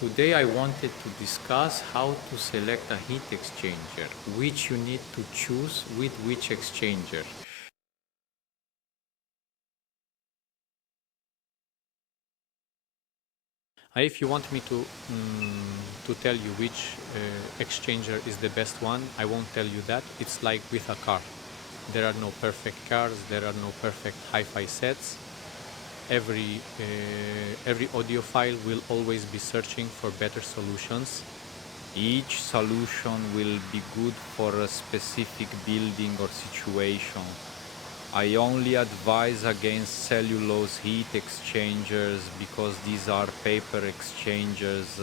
Today I wanted to discuss how to select a heat exchanger, which you need to choose with which exchanger. If you want me to tell you which exchanger is the best one, I won't tell you that. It's like with a car. There are no perfect cars, there are no perfect hi-fi sets. Every audiophile will always be searching for better solutions. Each solution will be good for a specific building or situation. I only advise against cellulose heat exchangers because these are paper exchangers.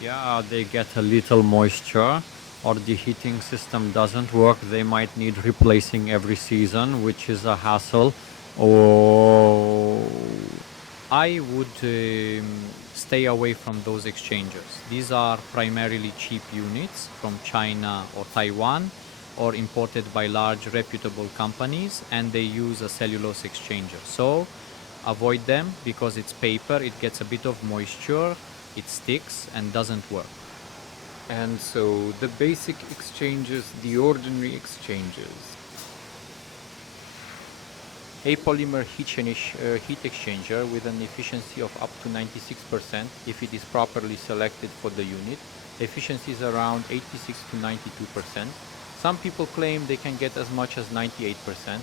Yeah, they get a little moisture or the heating system doesn't work. They might need replacing every season, which is a hassle. Or I would stay away from those exchangers. These are primarily cheap units from China or Taiwan or imported by large reputable companies, and they use a cellulose exchanger. So avoid them because it's paper, it gets a bit of moisture, it sticks and doesn't work. And so the basic exchanges, the ordinary exchanges. A polymer heat exchanger with an efficiency of up to 96% if it is properly selected for the unit. Efficiency is around 86 to 92%. Some people claim they can get as much as 98%.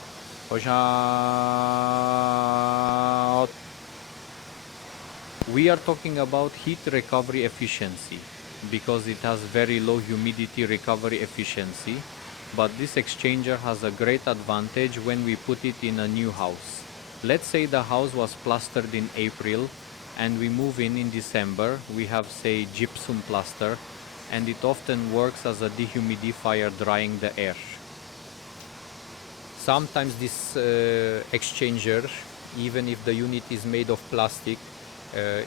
We are talking about heat recovery efficiency because it has very low humidity recovery efficiency. But this exchanger has a great advantage when we put it in a new house. Let's say the house was plastered in April and we move in December. We have, say, gypsum plaster, and it often works as a dehumidifier drying the air. Sometimes this exchanger, even if the unit is made of plastic,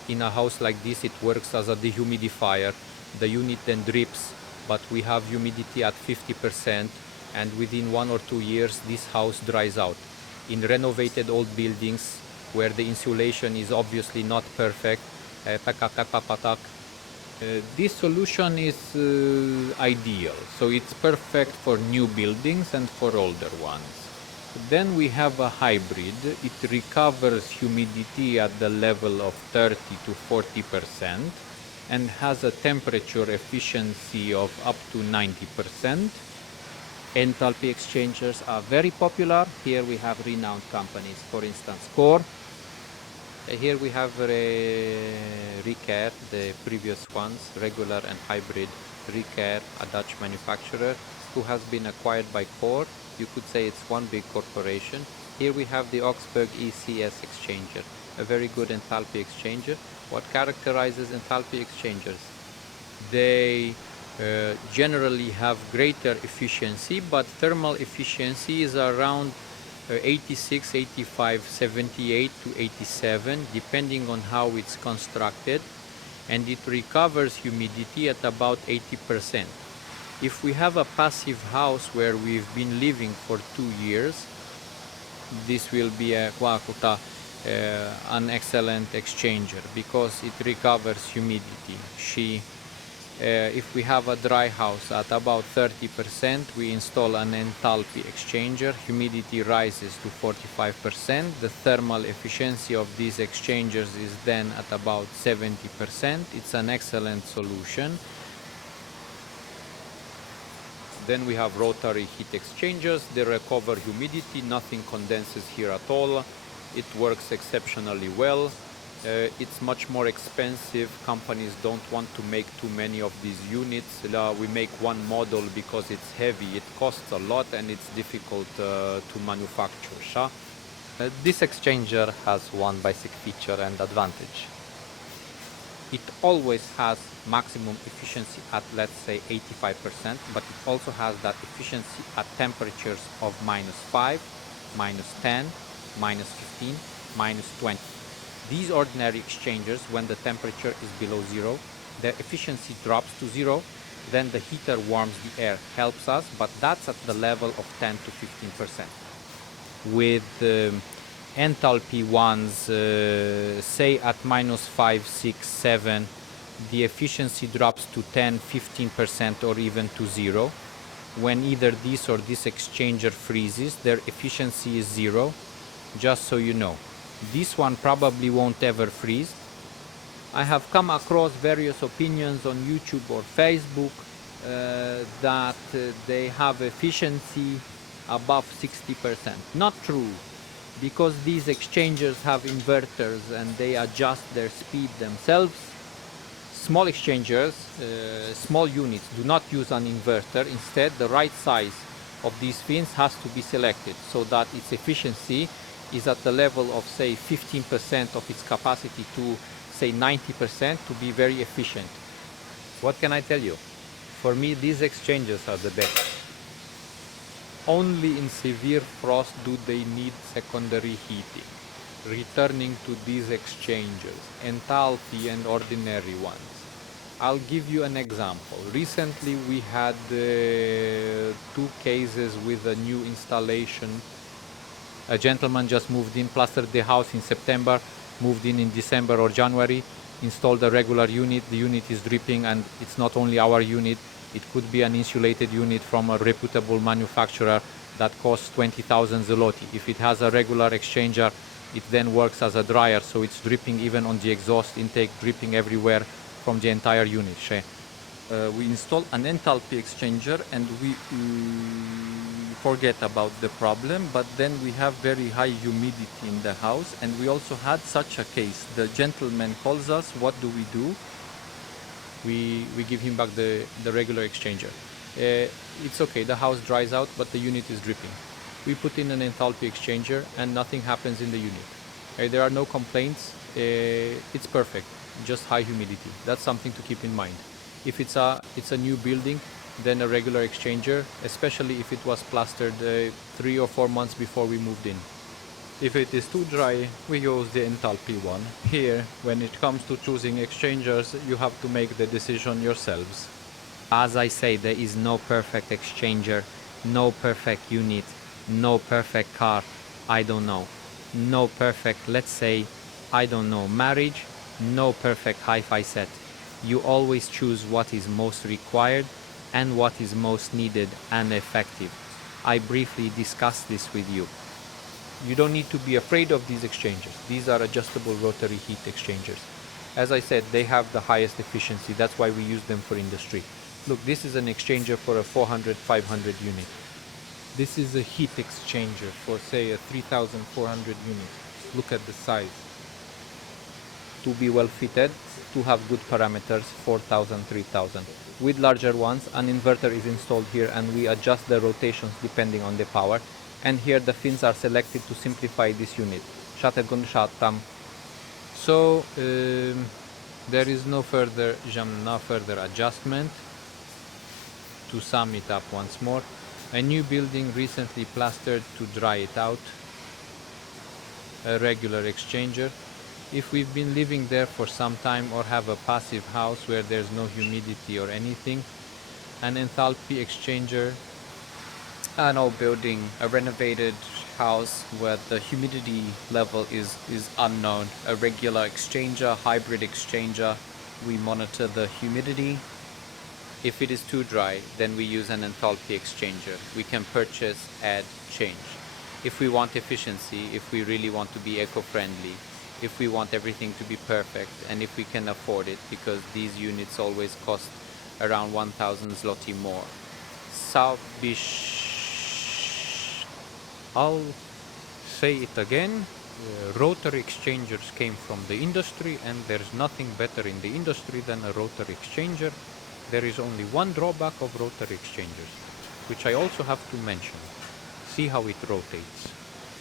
in a house like this it works as a dehumidifier. The unit then drips, but we have humidity at 50%, and within 1 or 2 years this house dries out. In renovated old buildings where the insulation is obviously not perfect, this solution is ideal. So it's perfect for new buildings and for older ones. Then we have a hybrid. It recovers humidity at the level of 30 to 40% and has a temperature efficiency of up to 90%. Enthalpy exchangers are very popular. Here we have renowned companies, for instance, Core. Here we have Recare, the previous ones, regular and hybrid. Recare, a Dutch manufacturer who has been acquired by Core. You could say it's one big corporation. Here we have the Augsburg ECS exchanger, a very good enthalpy exchanger. What characterizes enthalpy exchangers? They generally have greater efficiency, but thermal efficiency is around 86, 85, 78 to 87, depending on how it's constructed, and it recovers humidity at about 80%. If we have a passive house where we've been living for 2 years, this will be an excellent exchanger because it recovers humidity. If we have a dry house at about 30%, we install an enthalpy exchanger. Humidity rises to 45%. The thermal efficiency of these exchangers is then at about 70%. It's an excellent solution. Then we have rotary heat exchangers. They recover humidity. Nothing condenses here at all. It works exceptionally well. It's much more expensive. Companies don't want to make too many of these units. We make one model because it's heavy. It costs a lot and it's difficult to manufacture. This exchanger has one basic feature and advantage. It always has maximum efficiency at, let's say, 85%, but it also has that efficiency at temperatures of -5, -10, -15, -20. These ordinary exchangers, when the temperature is below zero, their efficiency drops to zero, then the heater warms the air, helps us, but that's at the level of 10 to 15%. With enthalpy ones, say at -5, 6, 7, the efficiency drops to 10, 15% or even to zero. When either this or this exchanger freezes, their efficiency is zero, just so you know. This one probably won't ever freeze. I have come across various opinions on YouTube or Facebook that they have efficiency above 60%. Not true, because these exchangers have inverters and they adjust their speed themselves. Small exchangers, small units, do not use an inverter. Instead, the right size of these fins has to be selected so that its efficiency is at the level of, say, 15% of its capacity to, say, 90% to be very efficient. What can I tell you? For me, these exchangers are the best. Only in severe frost do they need secondary heating. Returning to these exchangers, enthalpy and ordinary ones. I'll give you an example. Recently we had 2 cases with a new installation. A gentleman just moved in, plastered the house in September, moved in December or January, installed a regular unit. The unit is dripping, and it's not only our unit. It could be an insulated unit from a reputable manufacturer that costs 20,000 zloty. If it has a regular exchanger, it then works as a dryer, so it's dripping even on the exhaust intake, dripping everywhere from the entire unit. We install an enthalpy exchanger and we forget about the problem, but then we have very high humidity in the house, and we also had such a case. The gentleman calls us. What do? We give him back the regular exchanger. It's okay, the house dries out, but the unit is dripping. We put in an enthalpy exchanger and nothing happens in the unit. There are no complaints. It's perfect, just high humidity. That's something to keep in mind. If it's a new building, then a regular exchanger, especially if it was plastered 3 or 4 months before we moved in. If it is too dry, we use the enthalpy one. Here, when it comes to choosing exchangers, you have to make the decision yourselves. As I say, there is no perfect exchanger, no perfect unit, no perfect car, I don't know. No perfect, let's say, I don't know, marriage, no perfect hi-fi set. You always choose what is most required and what is most needed and effective. I briefly discussed this with you. You don't need to be afraid of these exchangers. These are adjustable rotary heat exchangers. As I said, they have the highest efficiency. That's why we use them for industry. Look, this is an exchanger for a 400-500 unit. This is a heat exchanger for, say, a 3,400 unit. Look at the size. To be well fitted, to have good parameters, 4,000, 3,000. With larger ones, an inverter is installed here and we adjust the rotations depending on the power. And here the fins are selected to simplify this unit. So there is no further adjustment. To sum it up once more, a new building recently plastered to dry it out, a regular exchanger. If we've been living there for some time or have a passive house where there's no humidity or anything, an enthalpy exchanger. An old building, a renovated house where the humidity level is unknown. A regular exchanger, hybrid exchanger, we monitor the humidity. If it is too dry, then we use an enthalpy exchanger. We can purchase, add, change. If we want efficiency, if we really want to be eco-friendly, if we want everything to be perfect, and if we can afford it, because these units always cost around 1,000 zloty more. I'll say it again. Rotary exchangers came from the industry, and there's nothing better in the industry than a rotary exchanger. There is only one drawback of rotary exchangers, which I also have to mention. See how it rotates.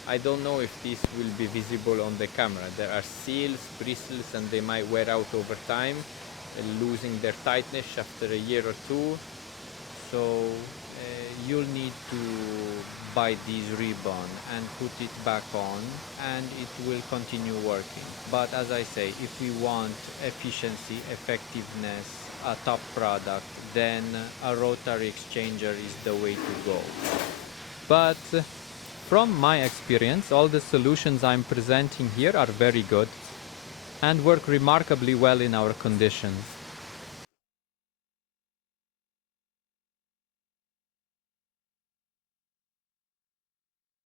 I don't know if this will be visible on the camera. There are seals, bristles, and they might wear out over time, losing their tightness after a year or two. So you'll need to buy this ribbon and put it back on, and it will continue working. But as I say, if we want efficiency, effectiveness, a top product, then a rotary exchanger is the way to go. But from my experience, all the solutions I'm presenting here are very good and work remarkably well in our conditions.